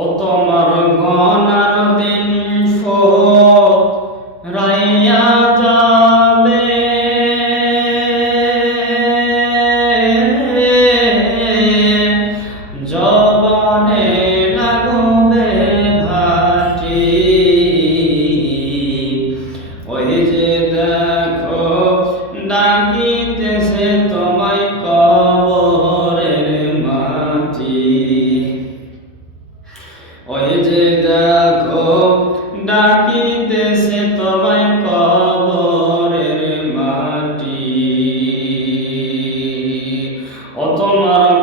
ও তোমার গনার দিন রাইয়া যাবে। জবানে লাগবে ভাটি ওই যে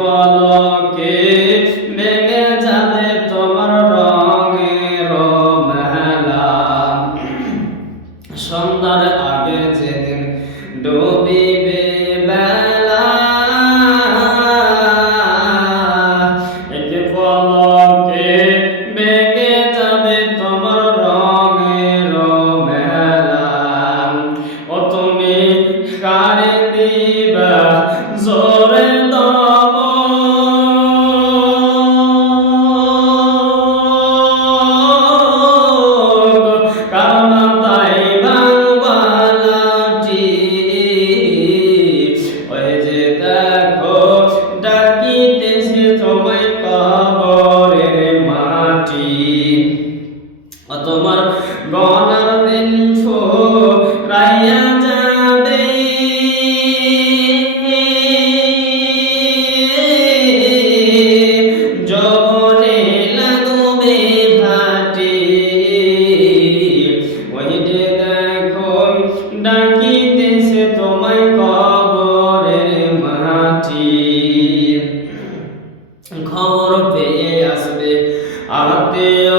পলকে ভেঙে যাবে তোমার রঙের মেলা। সন্ধ্যার আগে যেদিন তোমার গনার দিন রাইয়া যাবে। জবনে লাগবে ভাটি। ওই যে দেখো ডাকিতেছে তোমায় কবরের মাটি। খবর পেয়ে আসবে, আত্মীয়